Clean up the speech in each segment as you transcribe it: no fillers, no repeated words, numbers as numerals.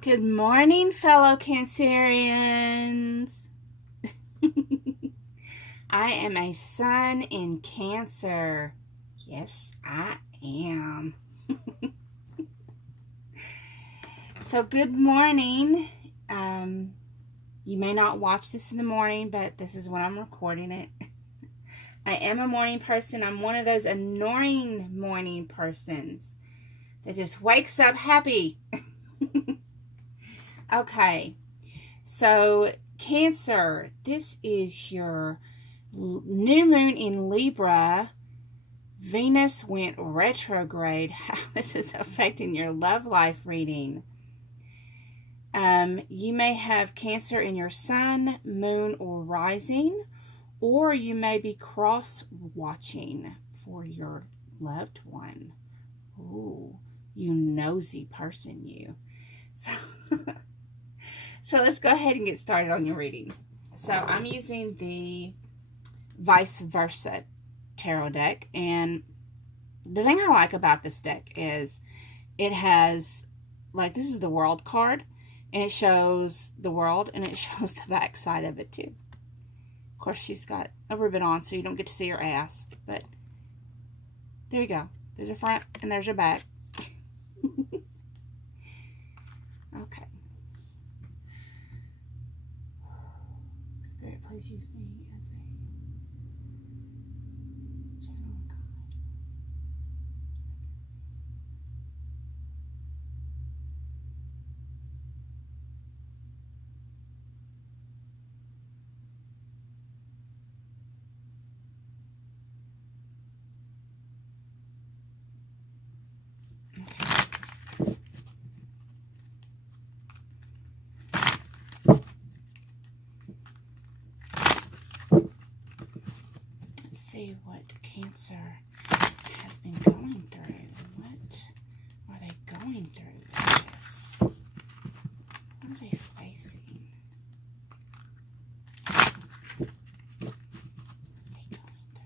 Good morning, fellow Cancerians. I am a sun in Cancer. Yes, I am. So good morning. You may not watch this in the morning, but this is when I'm recording it. I am a morning person. I'm one of those annoying morning persons that just wakes up happy. Okay, so Cancer, this is your new moon in Libra. Venus went retrograde. How this is affecting your love life reading. You may have Cancer in your sun, moon, or rising, or you may be cross-watching for your loved one. Ooh, you nosy person, you. So let's go ahead and get started on your reading. So I'm using the Vice Versa tarot deck, and the thing I like about this deck is it has, like, this is the world card, and it shows the world, and it shows the back side of it too. Of course, she's got a ribbon on, so you don't get to see her ass, but there you go. There's her front, and there's her back. Okay. Spirit, please use me as a general guide. See what Cancer has been going through. What are they going through with this? What are they facing? What are they going through?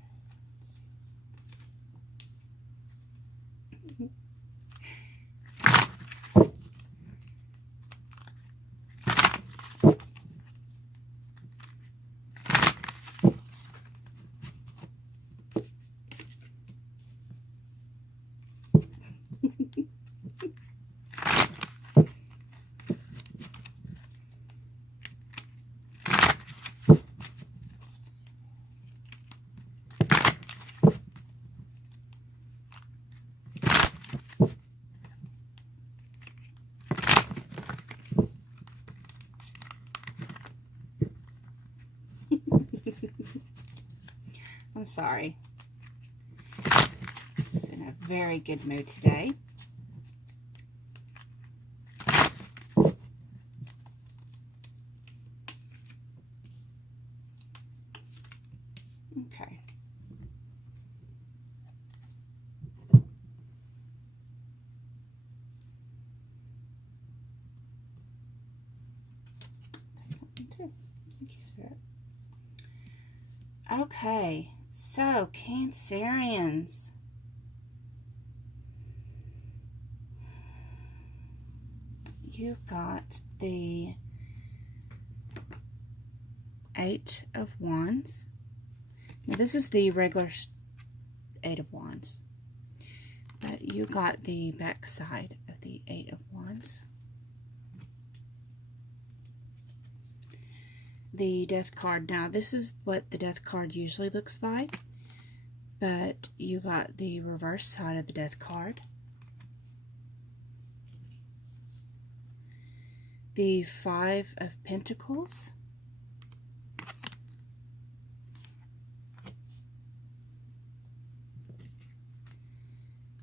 I'm sorry. Just in a very good mood today. Okay. Thank you, Spirit. Okay, so Cancerians. You've got the Eight of Wands. Now, this is the regular Eight of Wands, but you got the back side of the Eight of Wands. The Death card. Now, this is what the Death card usually looks like, but you got the reverse side of the Death card. The Five of Pentacles.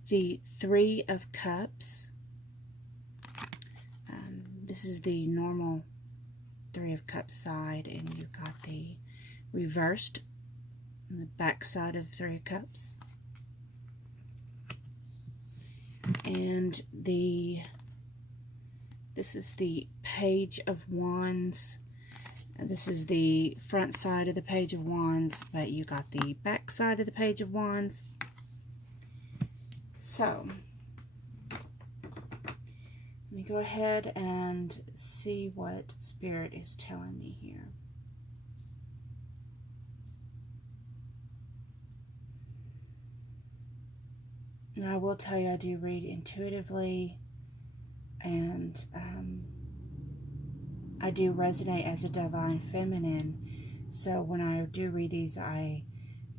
The Three of Cups. This is the normal Three of Cups side, and you've got the reversed on the back side of the Three of Cups. And this is the Page of Wands. This is the front side of the Page of Wands, but you got the back side of the Page of Wands. So, Let me go ahead and see what Spirit is telling me here. And I will tell you, I do read intuitively, and I do resonate as a divine feminine. So when I do read these, I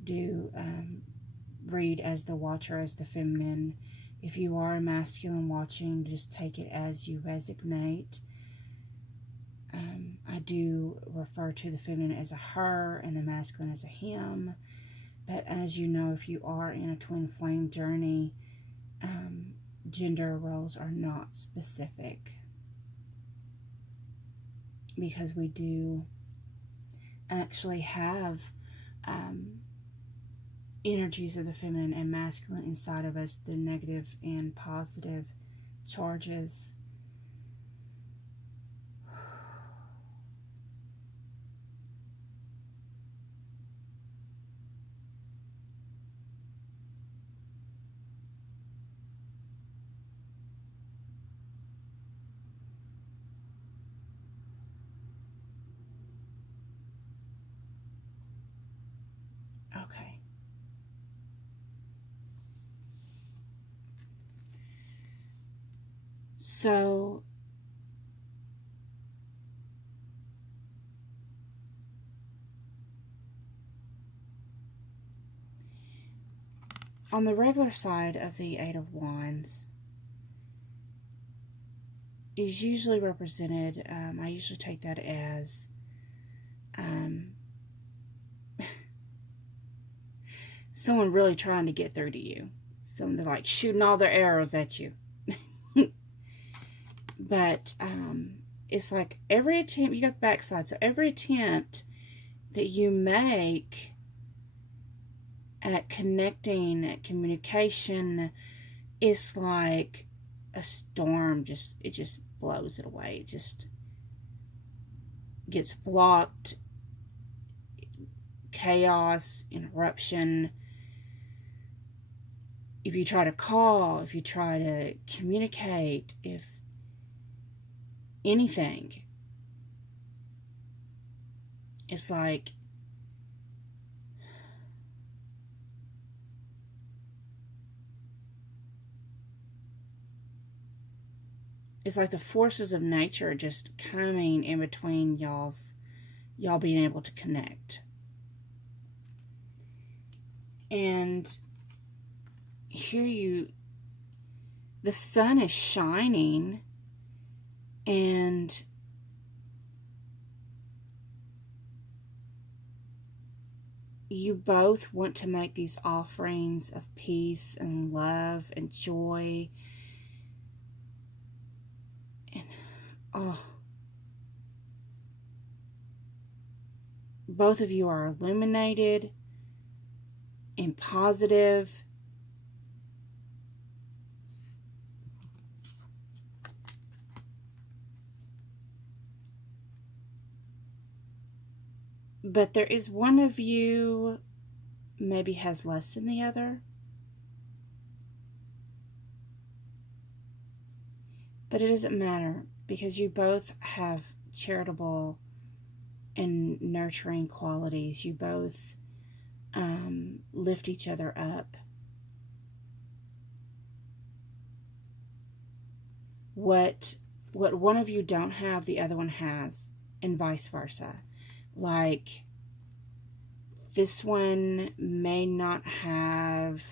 do read as the watcher, as the feminine. If you are a masculine watching, just take it as you resonate. I do refer to the feminine as a her and the masculine as a him. But as you know, if you are in a twin flame journey, gender roles are not specific, because we do actually have energies of the feminine and masculine inside of us, the negative and positive charges. Okay. So on the regular side of the Eight of Wands is usually represented, I usually take that as someone really trying to get through to you. Someone like shooting all their arrows at you. But it's like every attempt, you got the backside, so every attempt that you make at connecting, at communication, it's like a storm, it just blows it away. It just gets blocked. Chaos, interruption. If you try to call, if you try to communicate, if anything, it's like the forces of nature just coming in between y'all being able to connect. And here the sun is shining, and you both want to make these offerings of peace and love and joy. And both of you are illuminated and positive. But there is one of you maybe has less than the other. But it doesn't matter, because you both have charitable and nurturing qualities. You both lift each other up. What one of you don't have, the other one has, and vice versa. Like, this one may not have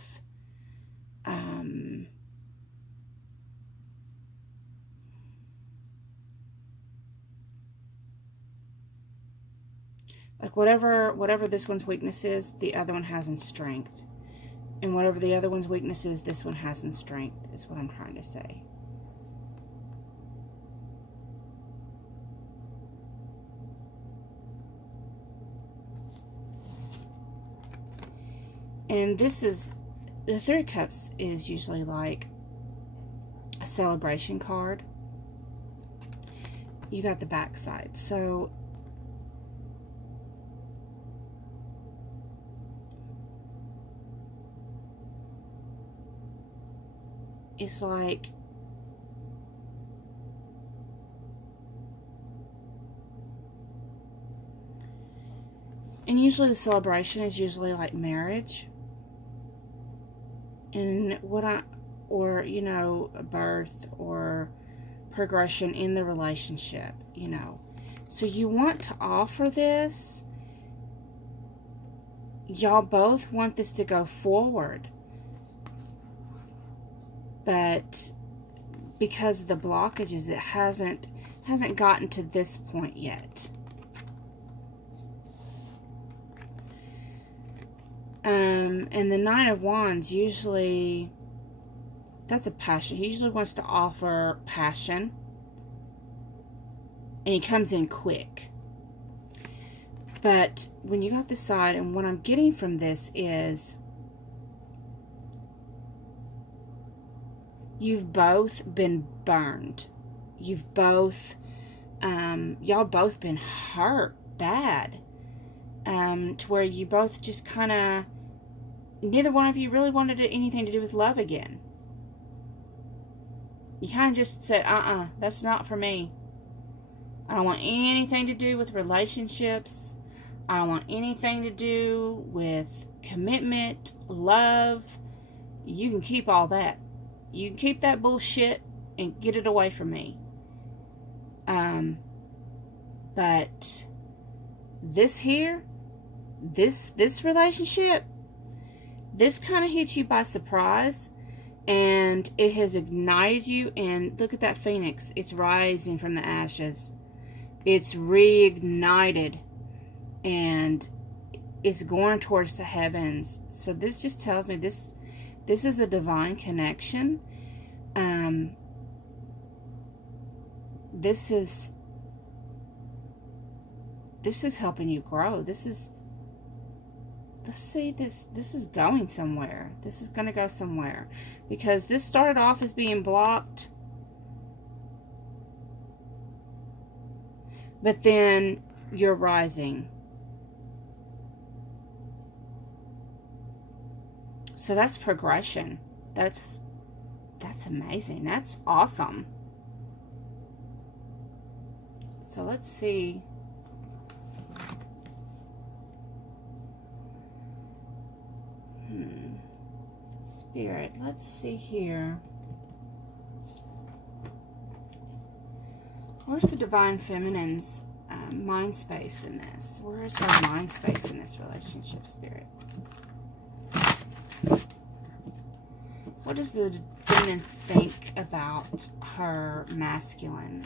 like whatever this one's weakness is, the other one has in strength. And whatever the other one's weakness is, this one has in strength, is what I'm trying to say. And this is, the Three of Cups is usually like a celebration card. You got the back side. So it's like And usually the celebration is usually like marriage. And or, you know, a birth or progression in the relationship, you know. So you want to offer this. Y'all both want this to go forward. But because of the blockages, it hasn't gotten to this point yet. And the Nine of Wands, usually, that's a passion. He usually wants to offer passion. And he comes in quick. But when you got this side, and what I'm getting from this is, you've both been burned. You've both, y'all both been hurt bad. To where you both just kind of, neither one of you really wanted anything to do with love again. You kind of just said, that's not for me. I don't want anything to do with relationships. I don't want anything to do with commitment, love. You can keep all that. You can keep that bullshit and get it away from me. But this here, this relationship, this kind of hits you by surprise, and it has ignited you. And look at that phoenix. It's rising from the ashes. It's reignited, and it's going towards the heavens. So this just tells me this is a divine connection. This is helping you grow. This is, let's see, this is going somewhere. This is going to go somewhere, because this started off as being blocked, but then you're rising. So that's progression. That's amazing. That's awesome. So let's see. Spirit, let's see here. Where's the Divine Feminine's mind space in this? Where is her mind space in this relationship, Spirit? What does the feminine think about her masculine?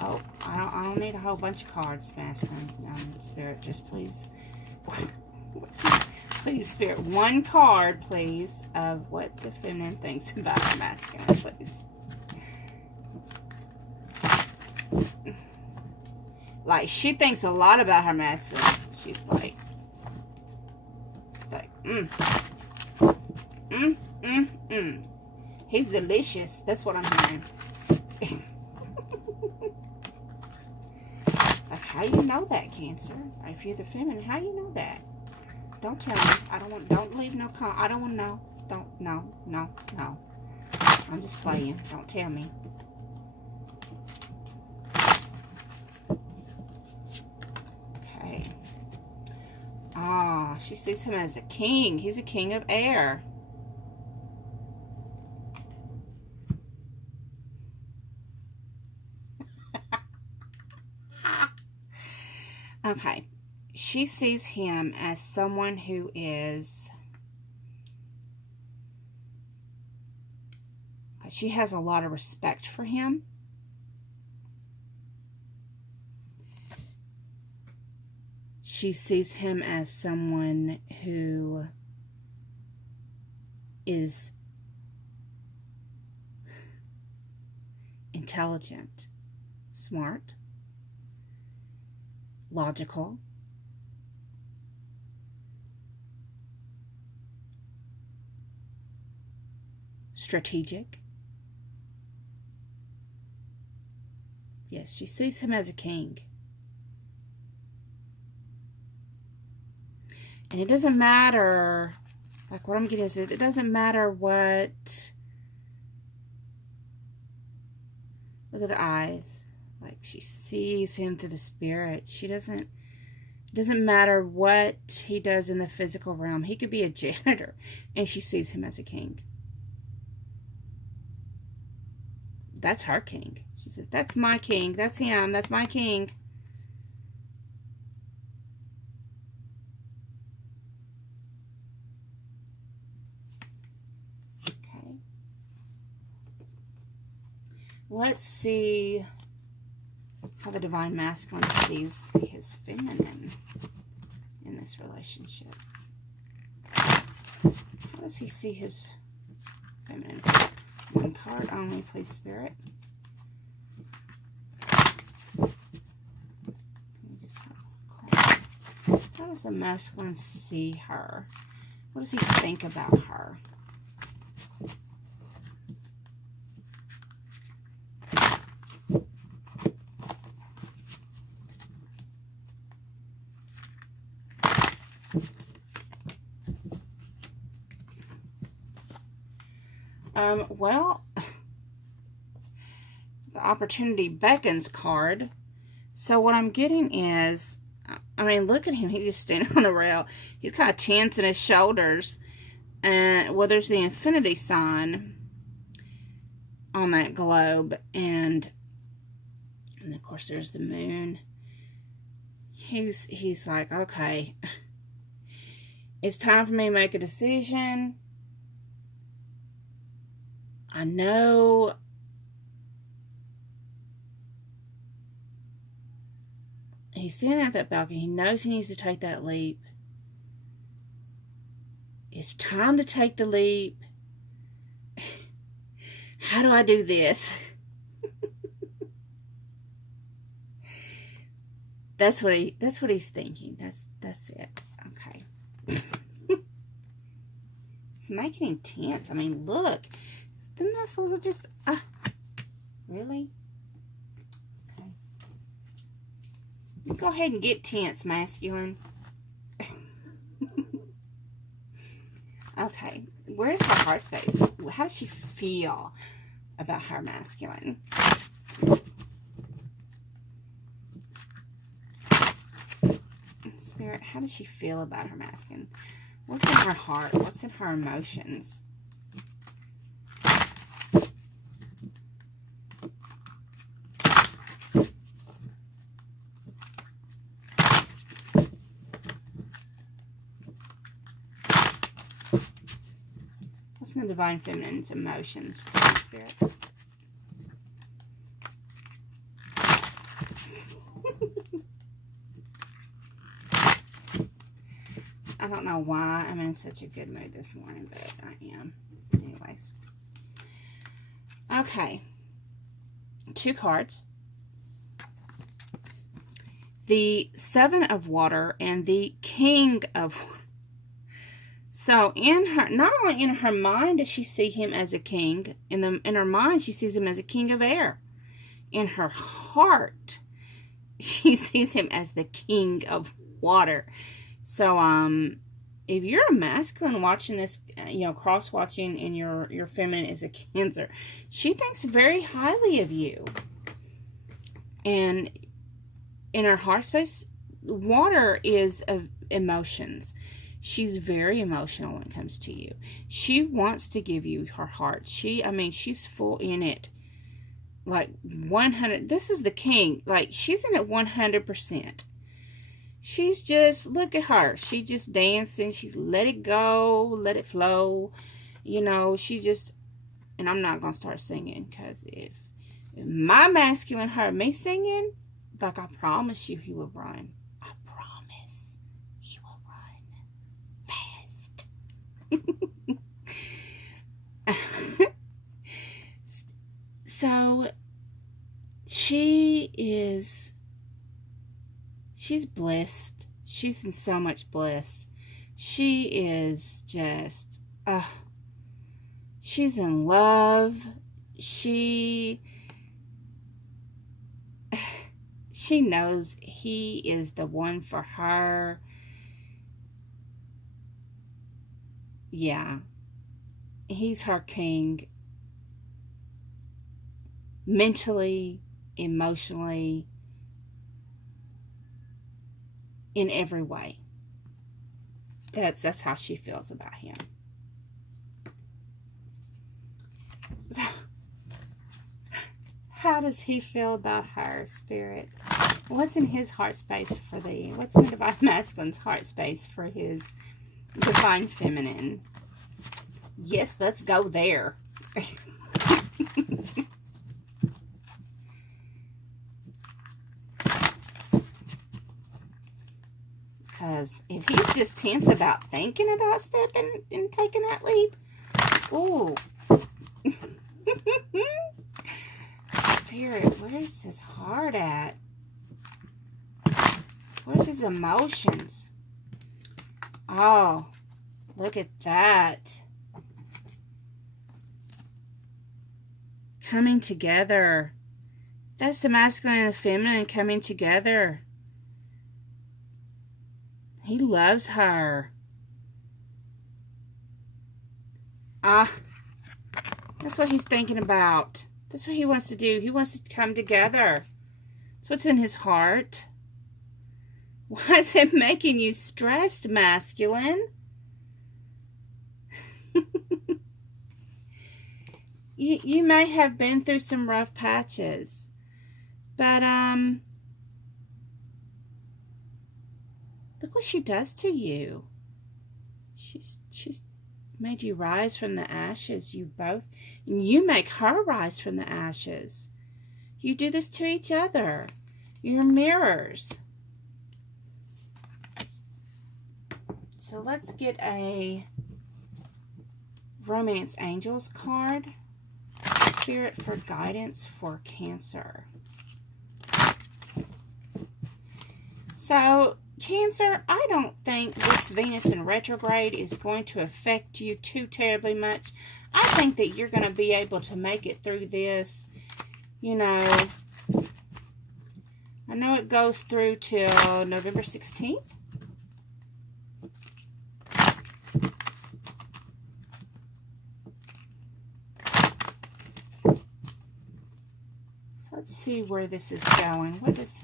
Oh, I don't need a whole bunch of cards, masculine. Spirit, just please. Please, Spirit, one card, please, of what the feminine thinks about the masculine, please. Like, she thinks a lot about her masculine. She's like, he's delicious. That's what I'm hearing. Like, how you know that, Cancer? If you're the feminine, how you know that? Don't tell me. Don't leave no comment. I don't want to know. No. I'm just playing. Don't tell me. Okay. Ah, she sees him as a king. He's a king of air. Okay. She sees him as someone who is, she has a lot of respect for him. She sees him as someone who is intelligent, smart, logical, strategic. Yes, she sees him as a king. And it doesn't matter, like what I'm getting is, it doesn't matter what, look at the eyes. Like she sees him through the spirit. She doesn't, Doesn't matter what he does in the physical realm. He could be a janitor, and she sees him as a king. That's her king. She says, that's my king. That's him. That's my king. Okay. Let's see how the divine masculine sees his feminine in this relationship. How does he see his feminine? One card only, please, Spirit. How does the masculine see her? What does he think about her? Well, the opportunity beckons card. So what I'm getting is, I mean, look at him. He's just standing on the rail. He's kind of tense in his shoulders. And, well, there's the infinity sign on that globe. And of course, there's the moon. He's like, okay, it's time for me to make a decision. I know he's standing at that balcony. He knows he needs to take that leap. It's time to take the leap. How do I do this? That's what he's thinking. That's it. Okay. It's making him tense. I mean, look. The muscles are just, really? Okay. Go ahead and get tense, masculine. Okay. Where's her heart space? How does she feel about her masculine? Spirit, how does she feel about her masculine? What's in her heart? What's in her emotions? What's in the divine feminine's emotions, Spirit? I don't know why I'm in such a good mood this morning, but I am. Anyways. Okay. 2 cards. The 7 of water and the King of water. So in her, not only in her mind does she see him as a king, in her mind she sees him as a king of air. In her heart, she sees him as the king of water. So if you're a masculine watching this, cross-watching, and your feminine is a Cancer, she thinks very highly of you. And in her heart space, water is of emotions. She's very emotional when it comes to you. She wants to give you her heart. She's full in it. Like 100. This is the king. Like, she's in it 100%. She's just, look at her. She's just dancing. She let it go. Let it flow. She just, and I'm not going to start singing, because if my masculine heard me singing, like, I promise you he will run. I promise he will run fast. So she's blessed. She's in so much bliss. She is just, she's in love. She knows he is the one for her. Yeah. He's her king. Mentally, emotionally. in every way. That's how she feels about him. So, how does he feel about her, Spirit? What's in his heart space for thee? What's in the Divine Masculine's heart space for his Divine Feminine? Yes, let's go there. Because if he's just tense about thinking about stepping and taking that leap, ooh. Spirit, where's his heart at? Where's his emotions? Oh, look at that. Coming together. That's the masculine and the feminine coming together. He loves her. That's what he's thinking about. That's what he wants to do. He wants to come together. That's what's in his heart. Why is it making you stressed, masculine? You may have been through some rough patches. But, look what she does to you. She's made you rise from the ashes. You both, and you make her rise from the ashes. You do this to each other. You're mirrors. So let's get a Romance Angels card. Spirit for guidance for Cancer. So, Cancer, I don't think this Venus in retrograde is going to affect you too terribly much. I think that you're going to be able to make it through this. You know, I know it goes through till November 16th. So let's see where this is going. What does...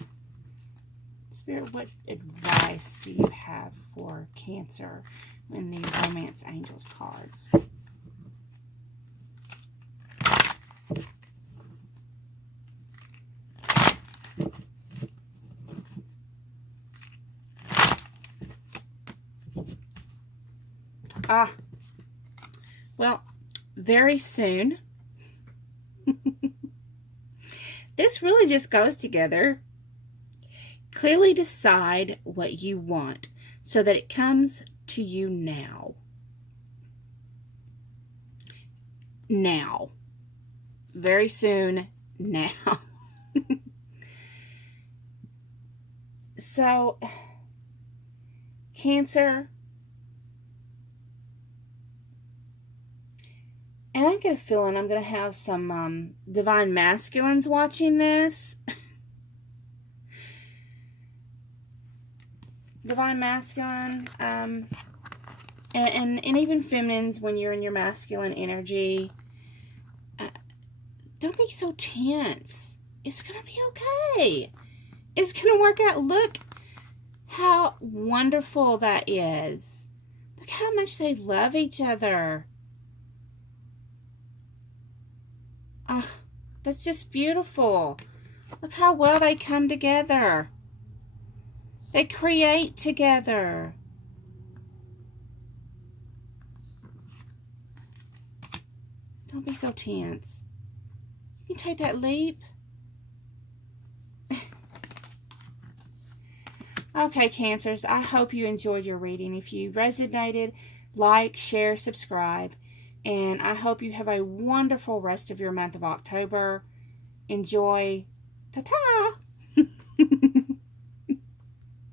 Spirit, what advice do you have for Cancer in the Romance Angels cards? Well, very soon. This really just goes together. Clearly decide what you want so that it comes to you now. Now. Very soon, now. So, Cancer, and I get a feeling I'm going to have some Divine Masculines watching this. Divine Masculine, and even feminines when you're in your masculine energy. Don't be so tense. It's going to be okay. It's going to work out. Look how wonderful that is. Look how much they love each other. That's just beautiful. Look how well they come together. They create together. Don't be so tense. You can take that leap. Okay, Cancers, I hope you enjoyed your reading. If you resonated, like, share, subscribe. And I hope you have a wonderful rest of your month of October. Enjoy. Ta-ta!